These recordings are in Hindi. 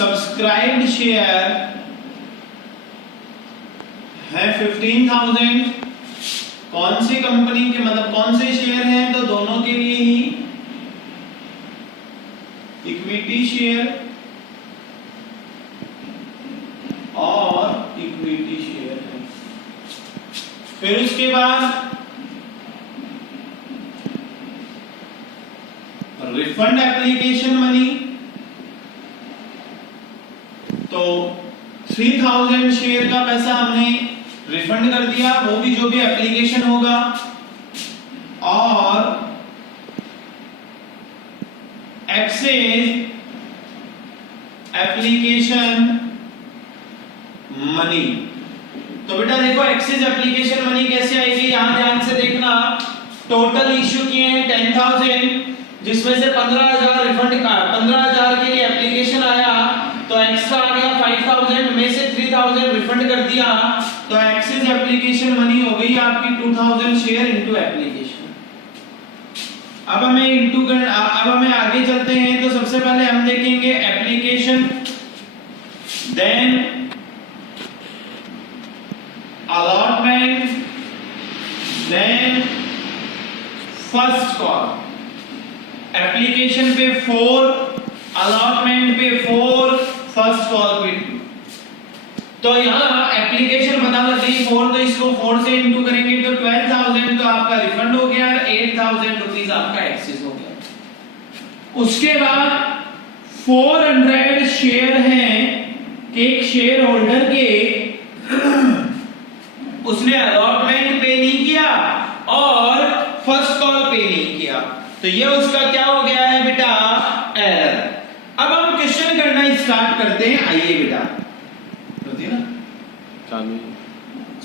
सब्सक्राइब्ड शेयर है 15,000। कौन सी कंपनी के मतलब कौन से शेयर हैं, तो दोनों के लिए ही इक्विटी शेयर और इक्विटी शेयर है। फिर उसके बाद रिफंड एप्लीकेशन मनी, तो 3,000 शेयर का पैसा हमने रिफंड कर दिया, वो भी जो भी एप्लीकेशन होगा। और एक्सेस एप्लीकेशन मनी, तो बेटा देखो एक्सेस एप्लीकेशन मनी कैसे आएगी, यहां ध्यान से देखना। टोटल इश्यू किए हैं 10,000, जिसमें से 15,000 रिफंड का 15,000 के लिए एप्लीकेशन आया, तो एक्स्ट्रा आ गया 5,000 में से 3,000 रिफंड कर दिया, तो एक्सेस एप्लीकेशन मनी हो गई आपकी 2,000 शेयर इनटू एप्लीकेशन। अब हमें आगे चलते हैं, तो सबसे पहले हम देखेंगे application, then allotment, then first call. Application पे 4, अलॉटमेंट पे 4, फर्स्ट कॉल पे 2। तो यहाँ एप्लीकेशन पता लग गई 4, तो इसको 4 से इंटू करेंगे तो 12,000 तो आपका रिफंड हो गया, 8,000 रुपीज आपका एक्सेस हो गया। उसके बाद 400 शेयर हैं एक शेयर होल्डर के, उसने अलॉटमेंट पे नहीं किया और फर्स्ट कॉल पे नहीं किया, तो ये उसका क्या हो गया है बेटा, एरर। अब हम क्वेश्चन करना स्टार्ट करते हैं, आइए बेटा होती है ना।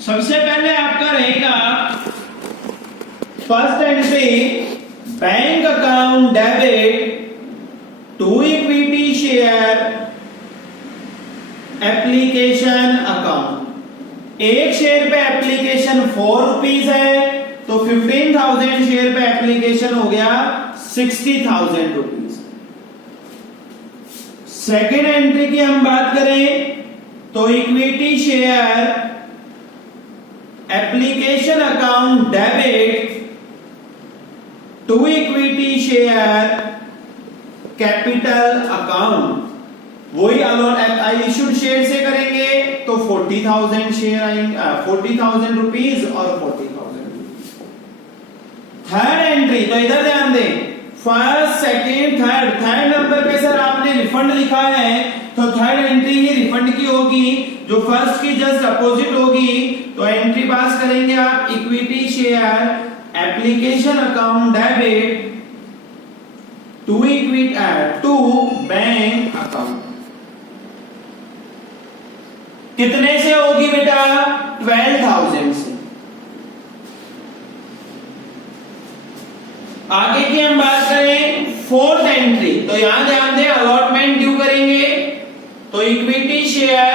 सबसे पहले आपका रहेगा first entry, bank account debit to equity share application account. एक शेयर पे एप्लीकेशन 4 रुपीज है, तो 15,000 शेयर पे एप्लीकेशन हो गया 60,000 रुपीज। सेकेंड एंट्री की हम बात करें तो equity share application account debit to equity share capital account, वही इश्यूड शेयर से करेंगे तो 40,000 शेयर आएंगे, 40,000 रुपीज और 40,000 रुपीज। थर्ड एंट्री, तो इधर ध्यान दें, फर्स्ट सेकेंड थर्ड नंबर पे सर आपने रिफंड लिखा है, तो थर्ड एंट्री ही रिफंड की होगी, जो फर्स्ट की जस्ट अपोजिट होगी। तो एंट्री पास करेंगे आप equity share application account debit to bank account. कितने से होगी बेटा, 12,000 से। आगे की हम बात करें फोर्थ एंट्री, तो यहां ध्यान दें अलॉटमेंट ड्यू करेंगे, तो equity share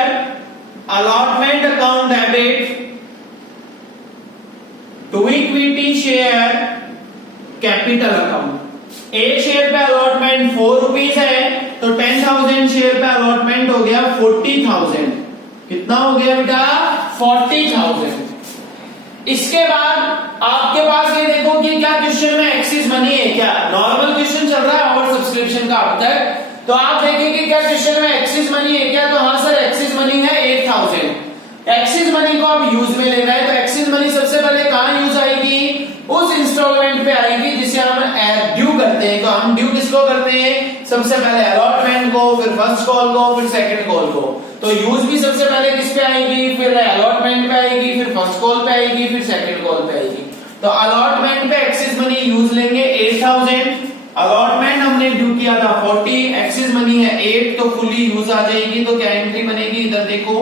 allotment account debit to equity share capital account. एक शेयर पे अलॉटमेंट 4 रुपीज है, तो 10,000 शेयर पे अलॉटमेंट हो गया 40,000। कितना हो गया बेटा, 40,000। इसके बाद आपके पास ये देखो कि क्या क्वेश्चन में एक्सेस मनी है, क्या नॉर्मल क्वेश्चन चल रहा है ओवर सब्सक्रिप्शन का अब तक, तो आप देखेंगे कि क्या क्वेश्चन में एक्सेस मनी है क्या, तो हाँ सर एक्सेस मनी है 8,000। एक्सेस मनी को आप यूज में लेना है, तो एक्सेस मनी सबसे पहले कहां यूज आएगी, उस इंस्टॉलमेंट पे आएगी जिसे हम ड्यू करते हैं। तो हम ड्यू किसको करते हैं, सबसे पहले अलॉटमेंट को, फिर फर्स्ट कॉल को, फिर सेकंड कॉल को। तो यूज भी सबसे पहले किस पे आएगी, फिर अलॉटमेंट पे आएगी, फिर फर्स्ट कॉल पे आएगी, फिर सेकंड कॉल पे आएगी। तो अलॉटमेंट पे एक्सेस मनी यूज लेंगे 8,000, अलॉटमेंट हमने ड्यू किया था 40, एक्सेस मनी है 8, तो फुली यूज आ जाएगी। तो क्या एंट्री बनेगी, इधर देखो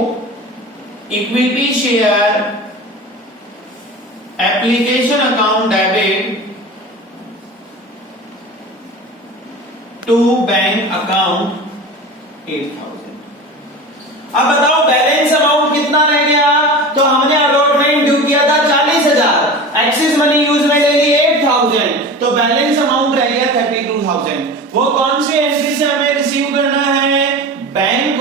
equity share application account debit to bank account 8,000। अब बताओ बैलेंस अमाउंट कितना रह गया, तो हमने अलॉटमेंट ड्यू किया था 40,000, एक्सेस मनी यूज में ले ली 8,000, तो बैलेंस अमाउंट रह गया 32,000। वो कौन सी एंट्री से हमें रिसीव करना है, बैंक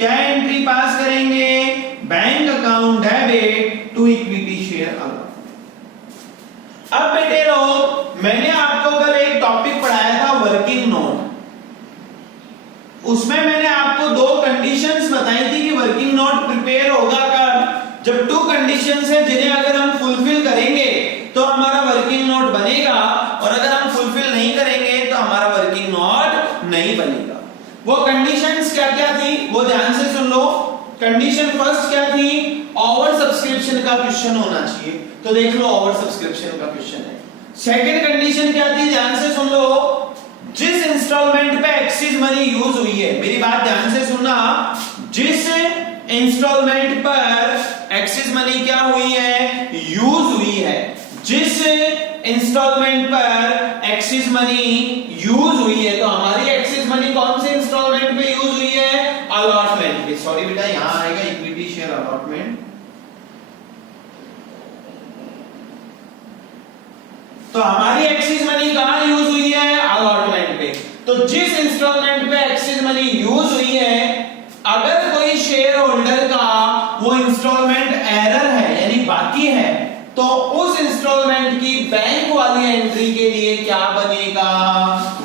क्या एंट्री पास करेंगे? Bank account debit to equity share allowance. अब बेटे लोग, मैंने आपको कल एक टॉपिक पढ़ाया था वर्किंग नोट। उसमें मैंने आपको दो कंडीशंस बताई थी कि वर्किंग नोट प्रिपेयर होगा कब? जब टू कंडीशंस है जिन्हें अगर हम फुलफिल करेंगे तो हमारा वर्किंग नोट बनेगा, और अगर हम फुलफिल नहीं करेंगे तो हमारा वर्किंग नोट नहीं बनेगा। वो कंडीशंस क्या क्या थी वो ध्यान से सुन लो। कंडीशन फर्स्ट क्या थी? ओवर सब्सक्रिप्शन का क्वेश्चन होना चाहिए, तो देख लो ओवर सब्सक्रिप्शन का क्वेश्चन है। सेकंड कंडीशन क्या थी? ध्यान से सुन लो, जिस इंस्टॉलमेंट पे एक्सिस मनी यूज हुई है, मेरी बात ध्यान से सुनना, जिस इंस्टॉलमेंट पर एक्सिस मनी क्या हुई है? यूज हुई है। जिस इंस्टॉलमेंट पर एक्सिस मनी यूज हुई है, तो हमारी एक्सिस मनी कौन से इंस्टॉलमेंट पे यूज हुई है? अलॉटमेंट पे। सॉरी बेटा, यहां आएगा इक्विटी शेयर अलॉटमेंट। तो हमारी एक्सिस मनी कहां यूज हुई है? अलॉटमेंट पे। तो जिस इंस्टॉलमेंट पे एक्सिस मनी यूज हुई है, अगर कोई शेयर होल्डर का वो इंस्टॉलमेंट एरर है यानी बाकी है, तो उस इंस्टॉलमेंट की बैंक वाली एंट्री के लिए क्या बनेगा?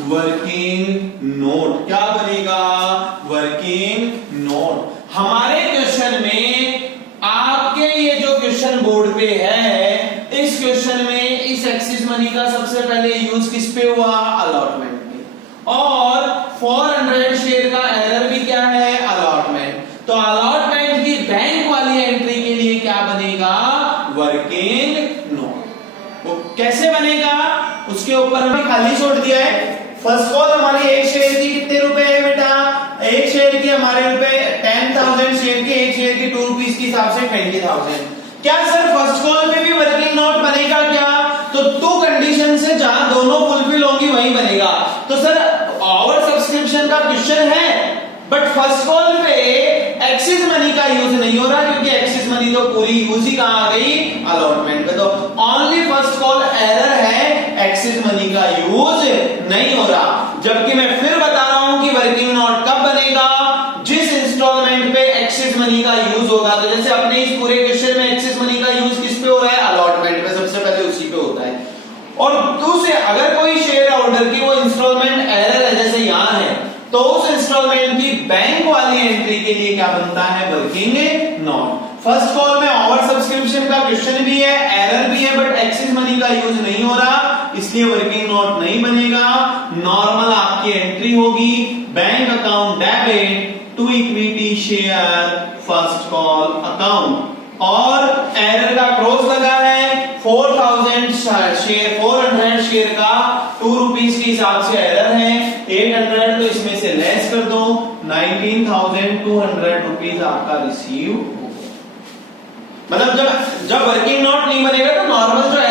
Working note. क्या बनेगा? Working note. हमारे क्वेश्चन में, आपके ये जो क्वेश्चन बोर्ड पे है, इस क्वेश्चन में इस एक्सिस मनी का सबसे पहले यूज किस पे हुआ? अलॉटमेंट पे। और 400 शेयर का एरर भी क्या है? अलॉटमेंट। तो अलॉटमेंट की बैंक वाली एंट्री के लिए क्या बनेगा? Working note. वो कैसे बनेगा उसके ऊपर हमने खाली छोड़ दिया है। फर्स्ट कॉल हमारी एक शेयर की कितने रुपए है बेटा? एक शेयर की हमारे रुपए 10,000, शेयर की एक शेयर की 2 रुपीस के हिसाब से 20,000। क्या सर फर्स्ट कॉल पे भी वर्किंग नोट बनेगा क्या? तो टू कंडीशन से जहां दोनों फुलफिल होंगी वहीं बनेगा। तो सर ओवर सब्सक्रिप्शन का क्वेश्चन है, बट फर्स्ट कॉल पे एक्सिस मनी का यूज नहीं हो रहा, क्योंकि एक्सिस मनी तो पूरी यूज ही कहां आ गई? अलॉटमेंट पे। तो ओनली फर्स्ट कॉल एरर है, एक्सिस मनी का यूज नहीं हो रहा। जबकि मैं फिर बता रहा हूं कि वर्किंग नोट कब बनेगा? जिस इंस्टॉलमेंट पे एक्सिस मनी का यूज होगा। तो जैसे अपने इस पूरे क्वेश्चन में एक्सिस मनी का यूज किस पे हो रहा है? अलॉटमेंट पे, सबसे पहले उसी पे होता है। और दूसरे, अगर कोई शेयर होल्डर की वो इंस्टॉलमेंट एरर है जैसे यहां है, तो उस इंस्टॉलमेंट की बैंक वाली एंट्री के लिए क्या बनता है? Working note. फर्स्ट कॉल में ओवर सब्सक्रिप्शन का क्वेश्चन भी है, एरर भी है, बट एक्सिस मनी का यूज नहीं हो रहा, इसलिए वर्किंग नोट नहीं बनेगा। नॉर्मल आपकी एंट्री होगी bank account debit to equity share first call account. और एरर का क्रॉस लगा है, 4,000 शेयर, 400 शेयर का 2 रुपीस के हिसाब से एरर है। 800 तो इसमें से लेस कर दो, 19,200 रुपीस आपका रिसीव। मतलब जब वर्किंग नोट नहीं बनेगा तो नॉर्मल जो